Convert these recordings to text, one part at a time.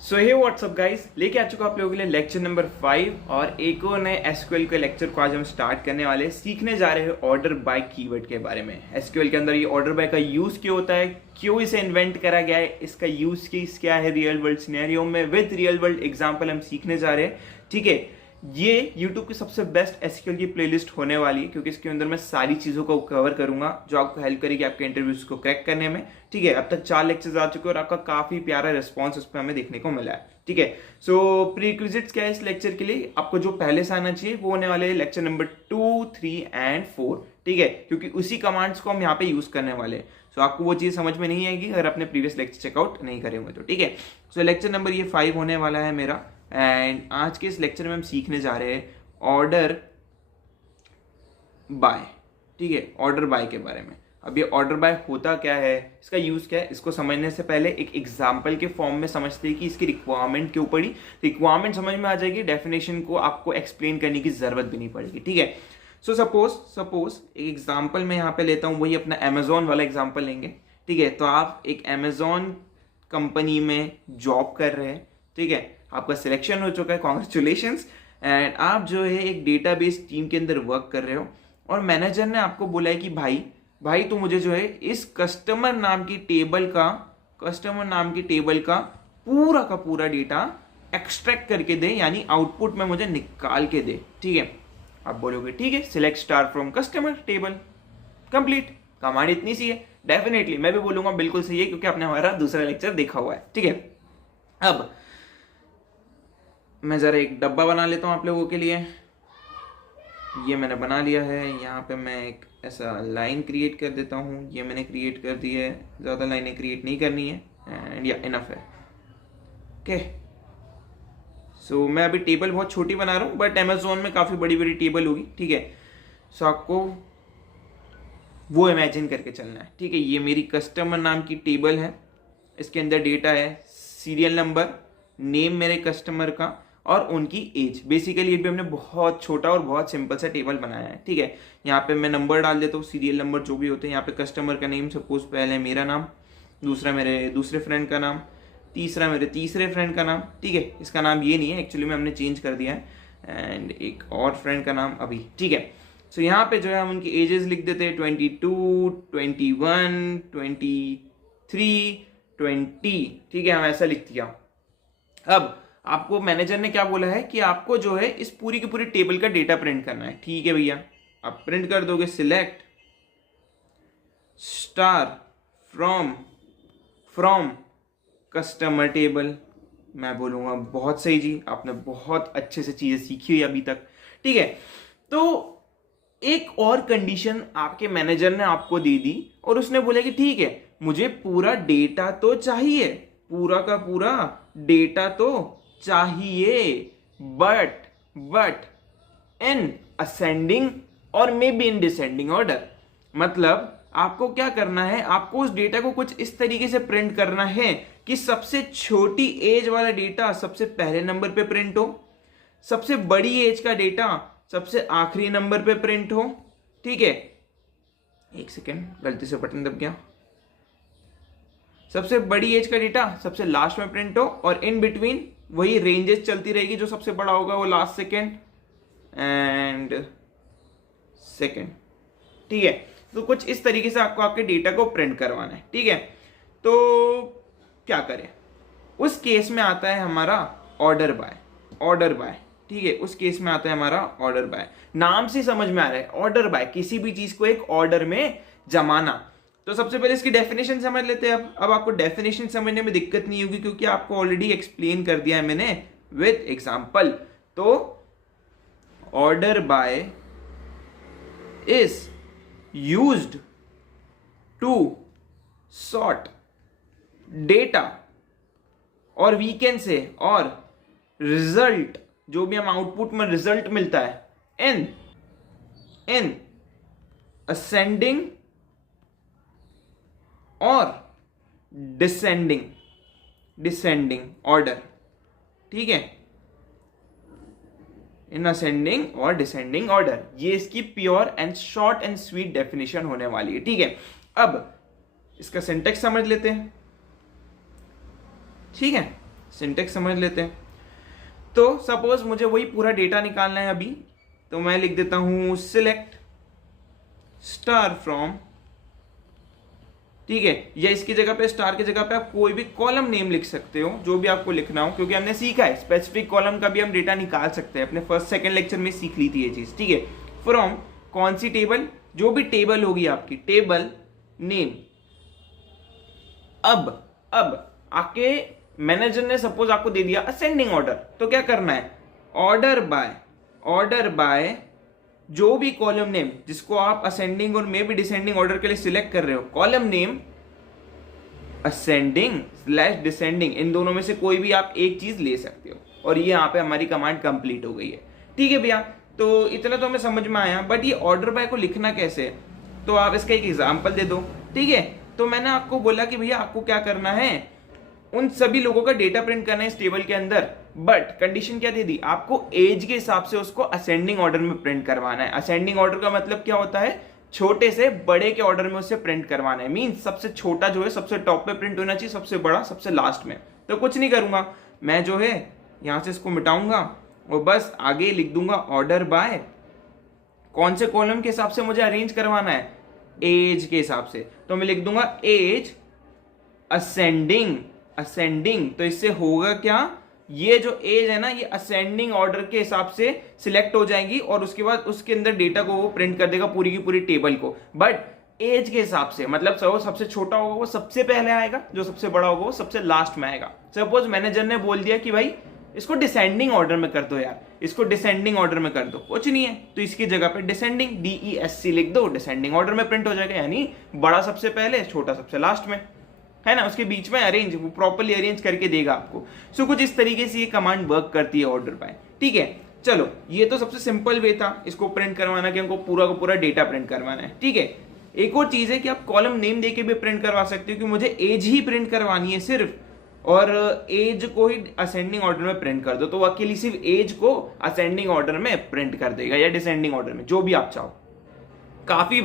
सो हे WhatsApp guys, लेके आ चुका हूं आप लोगों के लिए लेक्चर नंबर 5 और एक और नए एसक्यूएल के लेक्चर को आज हम स्टार्ट करने वाले हैं। सीखने जा रहे हैं ऑर्डर बाय कीवर्ड के बारे में। एसक्यूएल के अंदर ये ऑर्डर बाय का यूज क्यों होता है, क्यों इसे इन्वेंट करा गया है, इसका यूज केस क्या है रियल वर्ल्ड सिनेरियो में विद रियल वर्ल्ड एग्जांपल हम सीखने जा रहे हैं। ठीक है, ये YouTube की सबसे बेस्ट एसक्यूएल की प्लेलिस्ट होने वाली है क्योंकि इसके अंदर मैं सारी चीज़ों को कवर करूंगा जो आपको हेल्प करेगी आपके इंटरव्यूज को क्रैक करने में। ठीक है, अब तक 4 लेक्चर्स आ चुके हैं और आपका काफ़ी प्यारा रिस्पॉन्स उस पर हमें देखने को मिला है। ठीक है, सो प्रीक्विजिट्स क्या है इस लेक्चर के लिए, आपको जो पहले से आना चाहिए वो होने वाले लेक्चर नंबर 2, 3 एंड 4। ठीक है, क्योंकि उसी कमांड्स को हम यहाँ पे यूज करने वाले हैं। सो आपको वो चीज़ समझ में नहीं आएगी अगर अपने प्रीवियस लेक्चर चेकआउट नहीं करे हुए तो। ठीक है, सो लेक्चर नंबर ये 5 होने वाला है मेरा। एंड आज के इस लेक्चर में हम सीखने जा रहे हैं ऑर्डर बाय। ठीक है, ऑर्डर बाय के बारे में। अब ये ऑर्डर बाय होता क्या है, इसका यूज क्या है, इसको समझने से पहले एक एग्जांपल के फॉर्म में समझते हैं कि इसकी रिक्वायरमेंट क्यों पड़ी। रिक्वायरमेंट समझ में आ जाएगी, डेफिनेशन को आपको एक्सप्लेन करने की जरूरत भी नहीं पड़ेगी। ठीक है, सो सपोज एक एग्जांपल मैं यहाँ पे लेता हूँ, वही अपना अमेजोन वाला एग्जांपल लेंगे। ठीक है, तो आप एक अमेजोन कंपनी में जॉब कर रहे हैं। ठीक है, आपका सिलेक्शन हो चुका है, कॉन्ग्रेचुलेशंस। एंड आप जो है एक डेटाबेस टीम के अंदर वर्क कर रहे हो और मैनेजर ने आपको बोला है कि भाई तो मुझे जो है इस कस्टमर नाम की टेबल का पूरा डेटा एक्सट्रैक्ट करके दे, यानी आउटपुट में मुझे निकाल के दे। ठीक है, आप बोलोगे ठीक है, select star from customer table, complete. Command इतनी सी है, डेफिनेटली मैं भी बोलूंगा बिल्कुल सही है क्योंकि आपने हमारा दूसरा लेक्चर देखा हुआ है। ठीक है, अब मैं ज़रा एक डब्बा बना लेता हूँ आप लोगों के लिए। ये मैंने बना लिया है, यहाँ पे मैं एक ऐसा लाइन क्रिएट कर देता हूँ। ये मैंने क्रिएट कर दी है, ज़्यादा लाइनें क्रिएट नहीं करनी है एंड या इनफ है। ओके, सो मैं अभी टेबल बहुत छोटी बना रहा हूँ बट अमेजोन में काफ़ी बड़ी बड़ी टेबल होगी। ठीक है, सो आपको वो इमेजिन करके चलना है। ठीक है, ये मेरी कस्टमर नाम की टेबल है, इसके अंदर डेटा है, सीरियल नंबर, नेम मेरे कस्टमर का और उनकी एज। बेसिकली ये भी हमने बहुत छोटा और बहुत सिंपल सा टेबल बनाया है। ठीक है, यहाँ पे मैं नंबर डाल देता हूँ, सीरियल नंबर जो भी होते हैं। यहाँ पे कस्टमर का नेम, सपोज पहले मेरा नाम, दूसरा मेरे दूसरे फ्रेंड का नाम, तीसरा मेरे तीसरे फ्रेंड का नाम। ठीक है, इसका नाम ये नहीं है एक्चुअली में, हमने चेंज कर दिया है। एंड एक और फ्रेंड का नाम अभी। ठीक है, सो यहाँ पे जो है हम उनकी एजेस लिख देते हैं, 22, 21, 23, 20। ठीक है, हम ऐसा लिख दिया। अब आपको मैनेजर ने क्या बोला है कि आपको जो है इस पूरी की पूरी टेबल का डेटा प्रिंट करना है। ठीक है भैया, आप प्रिंट कर दोगे, select star from customer table. मैं बोलूंगा बहुत सही जी, आपने बहुत अच्छे से चीजें सीखी हुई अभी तक। ठीक है, तो एक और कंडीशन आपके मैनेजर ने आपको दे दी और उसने बोला कि ठीक है, मुझे पूरा डेटा तो चाहिए, पूरा का पूरा डेटा तो चाहिए, बट इन असेंडिंग और may be in descending order. मतलब आपको क्या करना है, आपको उस डेटा को कुछ इस तरीके से प्रिंट करना है कि सबसे छोटी एज वाला डेटा सबसे पहले नंबर पे प्रिंट हो, सबसे बड़ी एज का डेटा सबसे आखिरी नंबर पे प्रिंट हो। ठीक है, एक सेकेंड, गलती से बटन दब गया। सबसे बड़ी एज का डेटा सबसे लास्ट में प्रिंट हो और इन बिटवीन वही रेंजेस चलती रहेगी, जो सबसे बड़ा होगा वो लास्ट सेकेंड एंड सेकेंड। ठीक है, तो कुछ इस तरीके से आपको आपके डेटा को प्रिंट करवाना है। ठीक है, तो क्या करें, उस केस में आता है हमारा ऑर्डर बाय। ठीक है, उस केस में आता है हमारा ऑर्डर बाय। नाम से समझ में आ रहा है, ऑर्डर बाय, किसी भी चीज को एक ऑर्डर में जमाना। तो सबसे पहले इसकी डेफिनेशन समझ लेते हैं। अब आपको डेफिनेशन समझने में दिक्कत नहीं होगी क्योंकि आपको ऑलरेडी एक्सप्लेन कर दिया है मैंने विद एग्जांपल। तो order by is used to sort data, और वी कैन से, और रिजल्ट, जो भी हम आउटपुट में रिजल्ट मिलता है, इन असेंडिंग और डिसेंडिंग ऑर्डर। ठीक है, इन असेंडिंग और डिसेंडिंग ऑर्डर, ये इसकी pure and short and sweet definition होने वाली है। ठीक है, अब इसका सिंटेक्स समझ लेते हैं। ठीक है, सिंटेक्स समझ लेते हैं। तो सपोज मुझे वही पूरा डेटा निकालना है अभी, तो मैं लिख देता हूं सिलेक्ट स्टार फ्रॉम, ठीक है, या इसकी जगह पे स्टार की जगह पे आप कोई भी कॉलम नेम लिख सकते हो, जो भी आपको लिखना हो, क्योंकि हमने सीखा है स्पेसिफिक कॉलम का भी हम डेटा निकाल सकते हैं, अपने फर्स्ट सेकंड लेक्चर में सीख ली थी ये चीज, ठीक है। फ्रॉम कौन सी टेबल, जो भी टेबल होगी आपकी, टेबल नेम। अब आके मैनेजर ने सपोज आपको दे दिया असेंडिंग ऑर्डर, तो क्या करना है, ऑर्डर बाय जो भी कॉलम नेम जिसको आप असेंडिंग और मे भी डिसेंडिंग ऑर्डर के लिए सिलेक्ट कर रहे हो, कॉलम नेम असेंडिंग / डिसेंडिंग, इन दोनों में से कोई भी आप एक चीज ले सकते हो। और ये यहाँ पे हमारी कमांड कंप्लीट हो गई है, ठीक है भैया। तो इतना तो हमें समझ में आया, बट ये ऑर्डर बाय को लिखना कैसे है, तो आप इसका एक एग्जाम्पल दे दो, ठीक है। तो मैंने आपको बोला कि भैया आपको क्या करना है, उन सभी लोगों का डेटा प्रिंट करना है इस टेबल के अंदर, बट कंडीशन क्या दे दी, आपको एज के हिसाब से उसको असेंडिंग ऑर्डर में प्रिंट करवाना है। असेंडिंग ऑर्डर का मतलब क्या होता है, छोटे से बड़े के ऑर्डर में उसे प्रिंट करवाना है। मींस सबसे छोटा जो है सबसे टॉप पे प्रिंट होना चाहिए, सबसे बड़ा सबसे लास्ट में। तो कुछ नहीं करूंगा मैं, जो है यहां से इसको मिटाऊंगा और बस आगे लिख दूंगा ऑर्डर बाय, कौन से कॉलम के हिसाब से मुझे अरेंज करवाना है, एज के हिसाब से। तो मैं लिख दूंगा एज असेंडिंग। तो इससे होगा क्या, ये जो एज है ना, ये असेंडिंग ऑर्डर के हिसाब से सिलेक्ट हो जाएगी और उसके बाद उसके अंदर डेटा को वो प्रिंट कर देगा पूरी की पूरी टेबल को, बट एज के हिसाब से। मतलब सबसे छोटा होगा वो सबसे पहले आएगा, जो सबसे बड़ा होगा वो सबसे लास्ट में आएगा। सपोज मैनेजर ने बोल दिया कि भाई इसको डिसेंडिंग ऑर्डर में कर दो यार, इसको डिसेंडिंग ऑर्डर में कर दो, कुछ नहीं है तो इसकी जगह पे डिसेंडिंग DESC लिख दो, डिसेंडिंग ऑर्डर में प्रिंट हो जाएगा, यानी बड़ा सबसे पहले, छोटा सबसे लास्ट में, है ना। उसके बीच में अरेंज, वो प्रॉपर्ली अरेंज करके देगा आपको। सो कुछ इस तरीके से ये कमांड वर्क करती है ऑर्डर बाय, ठीक है। चलो ये तो सबसे सिंपल वे था इसको प्रिंट करवाना, कि हमको पूरा का पूरा डेटा प्रिंट करवाना है, ठीक है। एक और चीज है कि आप कॉलम नेम देके भी प्रिंट करवा सकते हो, कि मुझे एज ही प्रिंट करवानी है सिर्फ, और एज को ही असेंडिंग ऑर्डर में प्रिंट कर दो, तो वो अकेली सिर्फ एज को असेंडिंग ऑर्डर में प्रिंट कर देगा या डिसेंडिंग ऑर्डर में, जो भी आप चाहो। काफी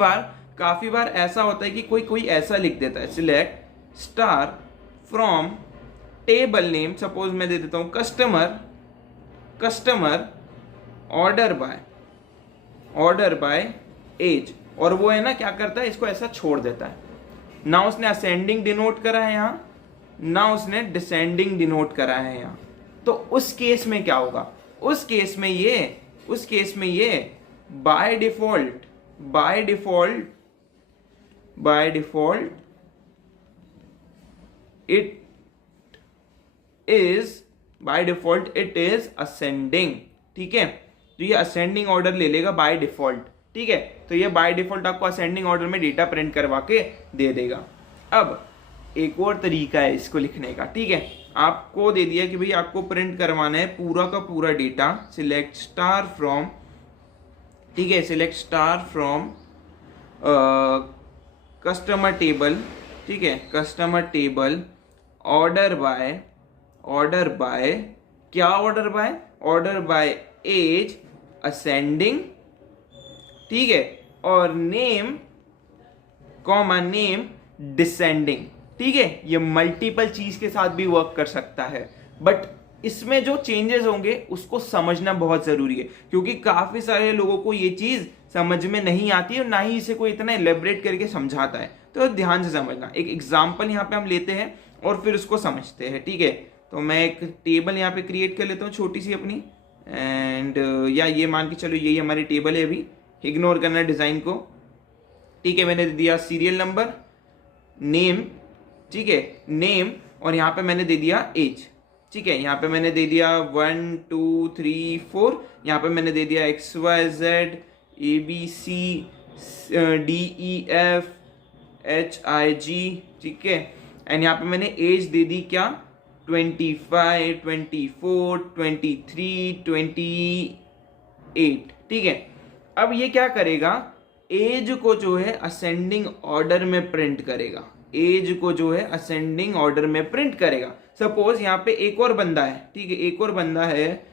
बार ऐसा होता है कि कोई ऐसा लिख देता है, select star from table name, suppose मैं दे देता हूं कस्टमर ऑर्डर बाय एज, और वो है ना क्या करता है, इसको ऐसा छोड़ देता है, ना उसने असेंडिंग डिनोट करा है यहाँ, ना उसने डिसेंडिंग डिनोट करा है यहाँ। तो उस केस में क्या होगा, उस केस में ये by default it is ascending, ठीक है। तो ये असेंडिंग ऑर्डर ले लेगा बाय डिफॉल्ट, ठीक है। तो ये बाय डिफॉल्ट आपको असेंडिंग ऑर्डर में डेटा प्रिंट करवा के दे देगा। अब एक और तरीका है इसको लिखने का, ठीक है। आपको दे दिया कि भाई आपको प्रिंट करवाना है पूरा का पूरा डेटा, सिलेक्ट स्टार फ्रॉम, ठीक है, select star from customer table, ठीक है, कस्टमर टेबल ऑर्डर बाय क्या, ऑर्डर बाय एज असेंडिंग, ठीक है, और नेम डिसेंडिंग, ठीक है। ये मल्टीपल चीज के साथ भी वर्क कर सकता है, बट इसमें जो चेंजेस होंगे उसको समझना बहुत जरूरी है, क्योंकि काफी सारे लोगों को ये चीज समझ में नहीं आती है और ना ही इसे कोई इतना एलेबरेट करके समझाता है। तो ध्यान से समझना। एक एग्जांपल यहाँ पे हम लेते हैं और फिर उसको समझते हैं, ठीक है। तो मैं एक टेबल यहाँ पे क्रिएट कर लेता हूँ छोटी सी अपनी, एंड या ये मान के चलो यही हमारी टेबल है, अभी इग्नोर करना डिजाइन को, ठीक है। मैंने दिया सीरियल नंबर, नेम, ठीक है, नेम, और यहाँ पे मैंने दे दिया एज, ठीक है। यहाँ पे मैंने दे दिया 1 2 3 4, यहाँ पे मैंने दे दिया XYZ ABC DEF HIG, ठीक है। एंड यहाँ पे मैंने एज दे दी क्या, 25 24 23 28, ठीक है। अब ये क्या करेगा, एज को जो है असेंडिंग ऑर्डर में प्रिंट करेगा, सपोज यहाँ पे एक और बंदा है, ठीक है, एक और बंदा है,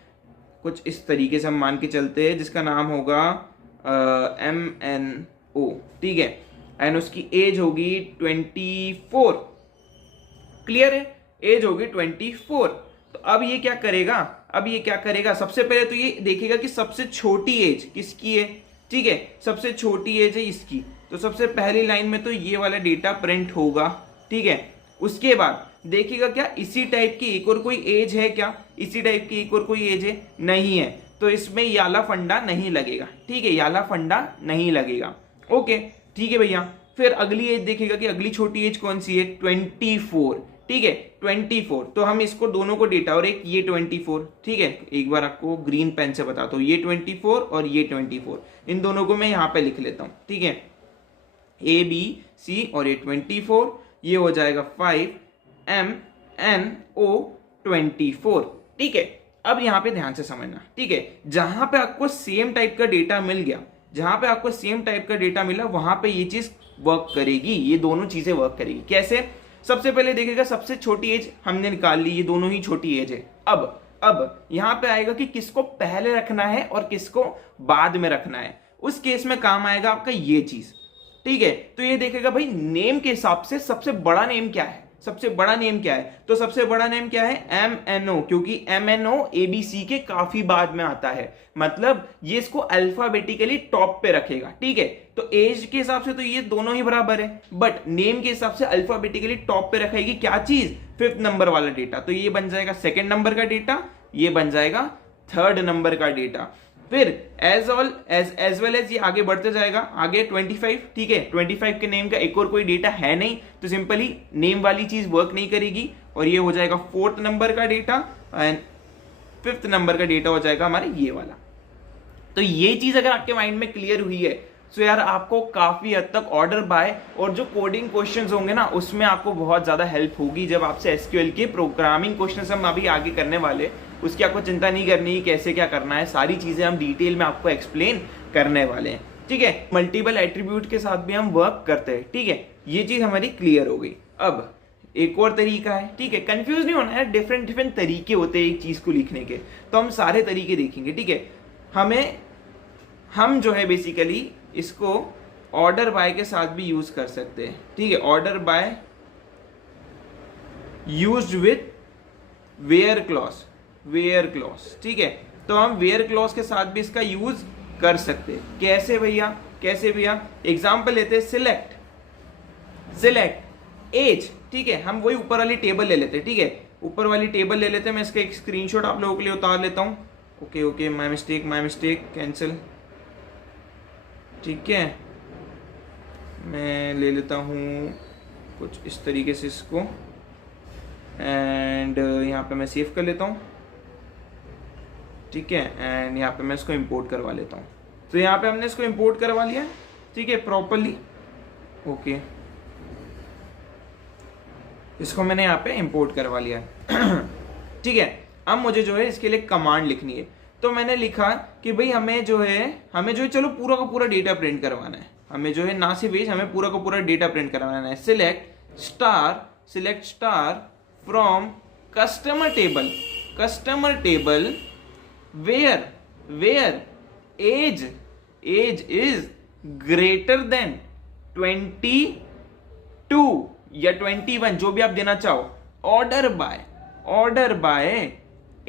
कुछ इस तरीके से हम मान के चलते हैं, जिसका नाम होगा MNO, ठीक है, एंड उसकी एज होगी 24, क्लियर है, एज होगी 24। तो अब ये क्या करेगा, सबसे पहले तो ये देखेगा कि सबसे छोटी एज किसकी है, ठीक है, सबसे छोटी एज है इसकी, तो सबसे पहली लाइन में तो ये वाला डेटा प्रिंट होगा, ठीक है। उसके बाद देखिएगा क्या इसी टाइप की एक और कोई एज है क्या, इसी टाइप की एक और कोई एज है, नहीं है, तो इसमें ये वाला फंडा नहीं लगेगा, ठीक है, ये वाला फंडा नहीं लगेगा। ओके, ठीक है भैया। फिर अगली एज देखेगा कि अगली छोटी एज कौन सी है, 24, ठीक है, 24, तो हम इसको दोनों को डेटा, और एक ये 24, ठीक है, एक बार आपको ग्रीन पेन से बताता हूँ, ये 24 और ये 24, इन दोनों को मैं यहाँ पे लिख लेता हूँ, ठीक है, ABC और ये 24, ये हो जाएगा 5MNO 24, ठीक है। अब यहाँ पे ध्यान से समझना, ठीक है, जहां पे आपको सेम टाइप का डेटा मिल गया, जहां पे आपको सेम टाइप का डेटा मिला, वहां पे ये चीज वर्क करेगी, ये दोनों चीजें वर्क करेगी। कैसे? सबसे पहले देखिएगा सबसे छोटी एज हमने निकाल ली, ये दोनों ही छोटी एज है। अब यहां पे आएगा कि किसको पहले रखना है और किसको बाद में रखना है, उस केस में काम आएगा आपका ये चीज, ठीक है। तो ये देखेगा भाई नेम के हिसाब से सबसे बड़ा नेम क्या है, सबसे बड़ा नेम क्या है, तो सबसे बड़ा नेम क्या है, MNO, क्योंकि MNO ABC के काफी बाद में आता है, मतलब ये इसको अल्फाबेटिकली टॉप पे रखेगा, ठीक है। तो एज के हिसाब से तो ये दोनों ही बराबर है, बट नेम के हिसाब से अल्फाबेटिकली टॉप पे रखेगी क्या चीज, 5th नंबर वाला डेटा, तो ये बन जाएगा 2nd नंबर का डेटा, ये बन जाएगा 3rd नंबर का डेटा। फिर एज वेल एज ये आगे बढ़ते जाएगा, आगे 25, ठीक है, 25 के नेम का एक और कोई डेटा है नहीं, तो सिंपली नेम वाली चीज वर्क नहीं करेगी, और ये हो जाएगा 4th नंबर का डेटा, एंड 5th नंबर का डेटा हो जाएगा हमारे ये वाला। तो ये चीज अगर आपके माइंड में क्लियर हुई है, तो यार आपको काफी हद तक ऑर्डर बाय और जो कोडिंग क्वेश्चंस होंगे ना, उसमें आपको बहुत ज्यादा हेल्प होगी। जब आपसे एसक्यूएल के प्रोग्रामिंग क्वेश्चंस हम अभी आगे करने वाले, उसकी आपको चिंता नहीं करनी कैसे क्या करना है, सारी चीजें हम डिटेल में आपको एक्सप्लेन करने वाले हैं, ठीक है। मल्टीपल एट्रीब्यूट के साथ भी हम वर्क करते हैं, ठीक है, ये चीज हमारी क्लियर हो गई। अब एक और तरीका है, ठीक है, कंफ्यूज नहीं होना है, डिफरेंट तरीके होते हैं एक चीज को लिखने के, तो हम सारे तरीके देखेंगे, ठीक है। हम जो है बेसिकली इसको ऑर्डर बाय के साथ भी यूज कर सकते हैं, ठीक है, order by used with where clause, ठीक है। तो हम वेयर क्लॉज के साथ भी इसका यूज कर सकते हैं। कैसे भैया, एग्जांपल लेते हैं, सिलेक्ट एज, ठीक है, हम वही ऊपर वाली टेबल ले लेते हैं, ठीक है, ऊपर वाली टेबल ले लेते हैं। मैं इसका एक स्क्रीनशॉट आप लोगों के लिए उतार लेता हूं। ओके, माय मिस्टेक, कैंसिल, ठीक है, मैं ले लेता हूँ कुछ इस तरीके से इसको, एंड यहाँ पे मैं सेव कर लेता हूँ, ठीक है, एंड यहाँ पे मैं इसको इंपोर्ट करवा लेता हूँ। तो यहाँ पे हमने इसको इंपोर्ट करवा लिया, ठीक है, प्रॉपरली। ओके, इसको मैंने यहाँ पे इंपोर्ट करवा लिया, ठीक है। अब मुझे जो है इसके लिए कमांड लिखनी है, तो मैंने लिखा कि भाई हमें जो है चलो पूरा का पूरा डेटा प्रिंट करवाना है, हमें जो है ना सिर्फ एज, हमें पूरा का पूरा डेटा प्रिंट करवाना है। Select star from customer table where age is greater than 22 या 21, जो भी आप देना चाहो। Order by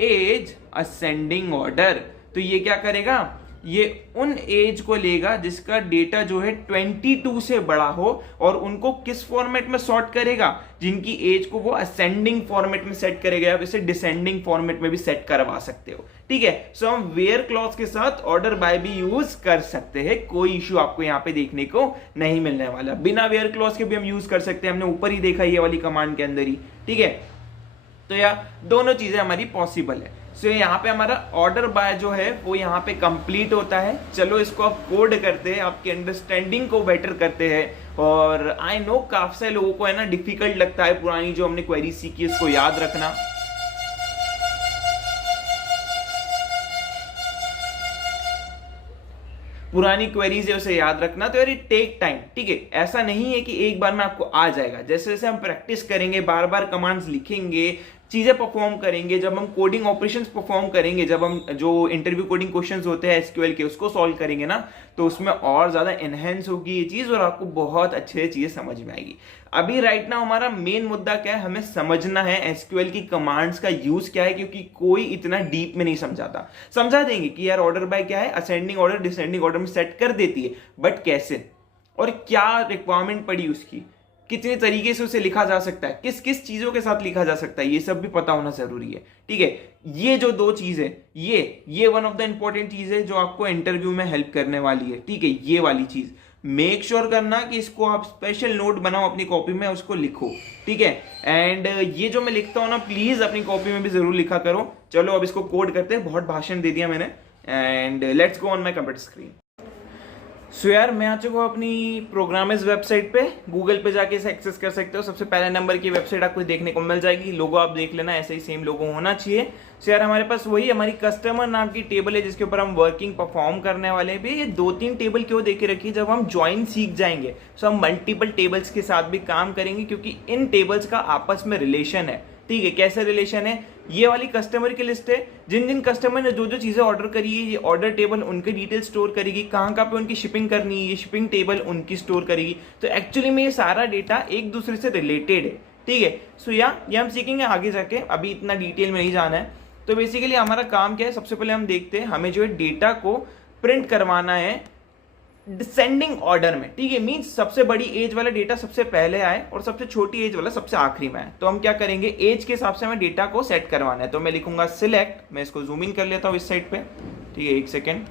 age ascending order, तो ये क्या करेगा, ये उन एज को लेगा जिसका डेटा जो है 22 से बड़ा हो, और उनको किस फॉर्मेट में सॉर्ट करेगा, जिनकी एज को वो असेंडिंग फॉर्मेट में सेट करेगा, आप इसे डिसेंडिंग फॉर्मेट में भी सेट करवा सकते हो, ठीक है। सो हम वेयर क्लॉज के साथ ऑर्डर बाय भी यूज कर सकते हैं, कोई इश्यू आपको यहाँ पे देखने को नहीं मिलने वाला। बिना वेयर क्लॉज के भी हम यूज कर सकते हैं, हमने ऊपर ही देखा ये वाली कमांड के अंदर ही, ठीक है। तो यार दोनों चीजें हमारी पॉसिबल है। सो यहाँ पे हमारा ऑर्डर बाय जो है वो यहाँ पे कंप्लीट होता है। चलो इसको आप कोड करते हैं, आपकी अंडरस्टैंडिंग को बेटर करते हैं। और आई नो काफी सारे लोगों को है ना डिफिकल्ट लगता है पुरानी जो हमने क्वेरी सीखी उसको याद रखना। पुरानी क्वेरीज है उसे याद रखना, तो यार इट टेक टाइम, ठीक है। ऐसा नहीं है कि एक बार में आपको आ जाएगा, जैसे जैसे हम प्रैक्टिस करेंगे, बार बार कमांड्स लिखेंगे, चीज़ें परफॉर्म करेंगे, जब हम कोडिंग ऑपरेशंस परफॉर्म करेंगे, जब हम जो इंटरव्यू कोडिंग क्वेश्चंस होते हैं एसक्यूएल के उसको सॉल्व करेंगे ना, तो उसमें और ज़्यादा एनहेंस होगी ये चीज़ और आपको बहुत अच्छे चीज़ें समझ में आएगी। अभी राइट नाउ हमारा मेन मुद्दा क्या है, हमें समझना है एसक्यूएल की कमांड्स का यूज क्या है, क्योंकि कोई इतना डीप में नहीं समझाता। समझा देंगे कि यार ऑर्डर बाय क्या है, असेंडिंग ऑर्डर डिसेंडिंग ऑर्डर में सेट कर देती है, बट कैसे और क्या रिक्वायरमेंट पड़ी उसकी, कितने तरीके से उसे लिखा जा सकता है, किस किस चीजों के साथ लिखा जा सकता है, ये सब भी पता होना जरूरी है। ठीक है, ये जो दो चीज है, ये वन ऑफ द इंपॉर्टेंट चीज है जो आपको इंटरव्यू में हेल्प करने वाली है। ठीक है, ये वाली चीज मेक श्योर करना कि इसको आप स्पेशल नोट बनाओ अपनी कॉपी में, उसको लिखो। ठीक है, एंड ये जो मैं लिखता हूं ना, प्लीज अपनी कॉपी में भी जरूर लिखा करो। चलो अब इसको कोड करते हैं, बहुत भाषण दे दिया मैंने, and let's go on my computer screen. So यार मैं आ चुका हूँ अपनी प्रोग्रामर्स वेबसाइट पे, गूगल पे जाके इसे एक्सेस कर सकते हो। सबसे पहले नंबर की वेबसाइट आपको देखने को मिल जाएगी, लोगो आप देख लेना, ऐसे ही सेम लोगो होना चाहिए। सो यार हमारे पास वही हमारी कस्टमर नाम की टेबल है जिसके ऊपर हम वर्किंग परफॉर्म करने वाले हैं। ये 2-3 टेबल क्यों देके रखी है, जब हम ज्वाइन सीख जाएंगे सो हम मल्टीपल टेबल्स के साथ भी काम करेंगे, क्योंकि इन टेबल्स का आपस में रिलेशन है। ठीक है, कैसे रिलेशन है, ये वाली कस्टमर की लिस्ट है, जिन जिन कस्टमर ने जो जो चीजें ऑर्डर करी है, ये ऑर्डर टेबल उनके डिटेल स्टोर करेगी, कहाँ कहाँ पे उनकी शिपिंग करनी है, ये शिपिंग टेबल उनकी स्टोर करेगी। तो एक्चुअली में ये सारा डेटा एक दूसरे से रिलेटेड है। ठीक है, सो ये हम सीखेंगे आगे जाके, अभी इतना डिटेल में नहीं जाना है। तो बेसिकली हमारा काम क्या है, सबसे पहले हम देखते हैं, हमें जो है डेटा को प्रिंट करवाना है डिसेंडिंग ऑर्डर में। ठीक है, मींस सबसे बड़ी एज वाला डेटा सबसे पहले आए और सबसे छोटी एज वाला सबसे आखिरी में आए। तो हम क्या करेंगे, एज के हिसाब से हमें डेटा को सेट करवाना है। तो मैं लिखूंगा सिलेक्ट, मैं इसको जूम इन कर लेता हूं इस साइड पे। ठीक है, एक सेकेंड,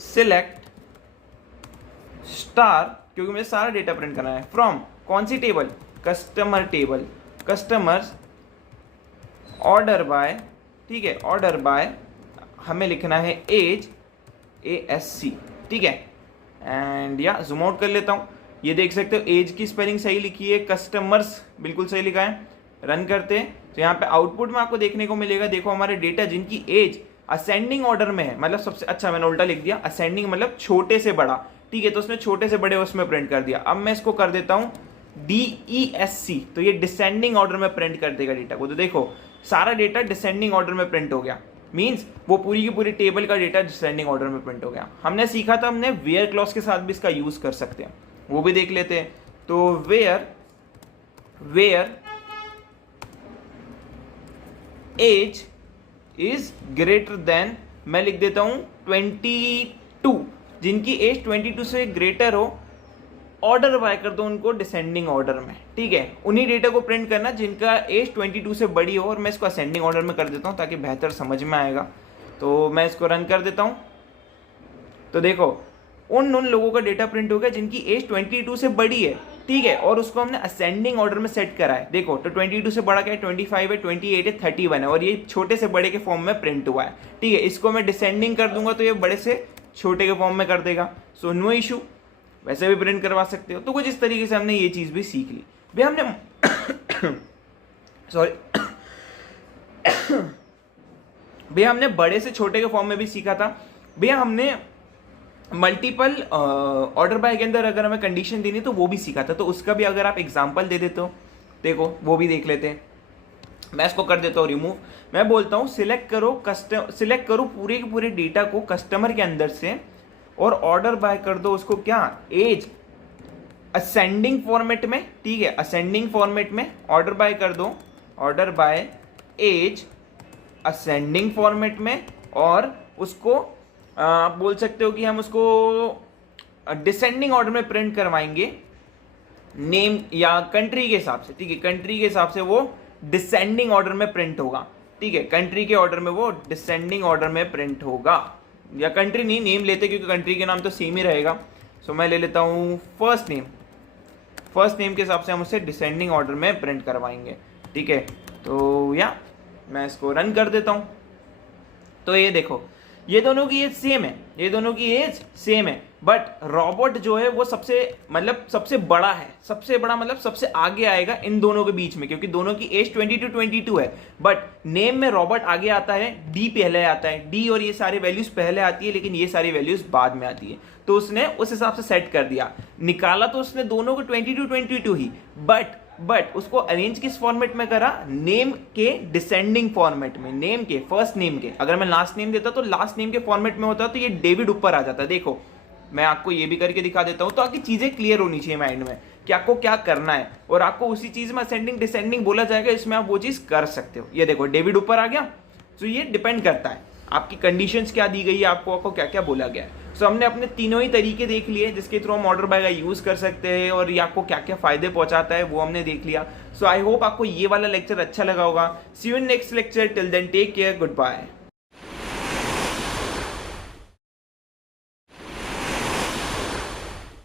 सिलेक्ट स्टार, क्योंकि मुझे सारा डेटा प्रिंट करना है, फ्रॉम कौन सी table, customer table, customers order by. ठीक है, ऑर्डर बाय हमें लिखना है एज, ASC। ठीक है, एंड या जूम आउट कर लेता हूँ, ये देख सकते हो एज की स्पेलिंग सही लिखी है, कस्टमर्स बिल्कुल सही लिखा है। रन करते हैं तो यहाँ पे आउटपुट में आपको देखने को मिलेगा, देखो हमारे डेटा जिनकी एज असेंडिंग ऑर्डर में है, मतलब सबसे अच्छा मैंने उल्टा लिख दिया, असेंडिंग मतलब छोटे से बड़ा। ठीक है, तो उसने छोटे से बड़े उसमें प्रिंट कर दिया। अब मैं इसको कर देता हूँ DESC, तो ये डिसेंडिंग ऑर्डर में प्रिंट कर देगा डेटा को। तो देखो सारा डेटा डिसेंडिंग ऑर्डर में प्रिंट हो गया, मींस वो पूरी की पूरी टेबल का डेटा डिसेंडिंग ऑर्डर में प्रिंट हो गया। हमने सीखा था, हमने वेयर क्लॉज के साथ भी इसका यूज कर सकते हैं, वो भी देख लेते हैं। तो where age is greater than, मैं लिख देता हूं 22, जिनकी एज 22 से ग्रेटर हो, ऑर्डर बाय कर दो उनको डिसेंडिंग ऑर्डर में। ठीक है, उन्हीं डेटा को प्रिंट करना जिनका एज 22 से बड़ी हो, और मैं इसको असेंडिंग ऑर्डर में कर देता हूं ताकि बेहतर समझ में आएगा। तो मैं इसको रन कर देता हूं, तो देखो उन लोगों का डेटा प्रिंट हो गया जिनकी एज 22 से बड़ी है। ठीक है, और उसको हमने असेंडिंग ऑर्डर में सेट करा है। देखो तो 22 से बड़ा क्या है, 25 है, 28 है, 31 है, और ये छोटे से बड़े के फॉर्म में प्रिंट हुआ है। ठीक है, इसको मैं डिसेंडिंग कर दूंगा तो ये बड़े से छोटे के फॉर्म में कर देगा। सो नो इशू, वैसे भी प्रिंट करवा सकते हो। तो कुछ इस तरीके से हमने ये चीज भी सीख ली भैया। हमने सॉरी भैया हमने बड़े से छोटे के फॉर्म में भी सीखा था। भैया हमने मल्टीपल ऑर्डर बाय के अंदर अगर हमें कंडीशन देनी तो वो भी सीखा था। तो उसका भी अगर आप एग्जांपल दे देते हो, देखो वो भी देख लेते हैं। मैं इसको कर देता हूँ रिमूव। मैं बोलता हूँ सिलेक्ट करो पूरे के पूरे डेटा को कस्टमर के अंदर से, और ऑर्डर बाय कर दो उसको क्या, एज असेंडिंग फॉर्मेट में। ठीक है, असेंडिंग फॉर्मेट में ऑर्डर बाय कर दो, order by age ascending format में, और उसको आप बोल सकते हो कि हम उसको डिसेंडिंग ऑर्डर में प्रिंट करवाएंगे नेम या कंट्री के हिसाब से। ठीक है, कंट्री के हिसाब से वो डिसेंडिंग ऑर्डर में प्रिंट होगा। ठीक है, कंट्री के ऑर्डर में वो डिसेंडिंग ऑर्डर में प्रिंट होगा, या कंट्री नहीं नेम लेते क्योंकि कंट्री के नाम तो सेम ही रहेगा। सो मैं ले लेता हूँ फर्स्ट नेम के हिसाब से हम उसे डिसेंडिंग ऑर्डर में प्रिंट करवाएंगे। ठीक है, तो या मैं इसको रन कर देता हूँ। तो ये देखो ये दोनों की एज सेम है, ये दोनों की एज सेम है, बट रॉबर्ट जो है वो सबसे बड़ा है, सबसे बड़ा मतलब सबसे आगे आएगा इन दोनों के बीच में, क्योंकि दोनों की एज 22 है। बट नेम में रॉबर्ट आगे आता है, डी पहले आता है, डी और ये सारी वैल्यूज पहले आती है, लेकिन ये सारी वैल्यूज बाद में आती है। तो उसने उस हिसाब से सेट कर दिया, निकाला तो उसने दोनों को 22 ही, बट बट उसको अरेंज किस फॉर्मेट में करा, नेम के डिसेंडिंग फॉर्मेट में, नेम के फर्स्ट नेम के, अगर मैं लास्ट नेम देता तो लास्ट नेम के फॉर्मेट में होता तो ये डेविड ऊपर आ जाता। देखो मैं आपको ये भी करके दिखा देता हूं, तो आपकी चीजें क्लियर होनी चाहिए माइंड में कि आपको क्या करना है, और आपको उसी चीज में असेंडिंग डिसेंडिंग बोला जाएगा, इसमें आप वो चीज कर सकते हो। ये देखो डेविड ऊपर आ गया, तो ये डिपेंड करता है आपकी कंडीशंस क्या दी गई है, आपको क्या क्या बोला गया है। सो हमने अपने तीनों ही तरीके देख लिए जिसके थ्रू हम ऑर्डर बाय का यूज कर सकते हैं, और ये आपको क्या क्या फायदे पहुंचाता है वो हमने देख लिया। सो आई होप आपको ये वाला लेक्चर अच्छा लगा होगा। See you in next lecture, till then take care, good bye.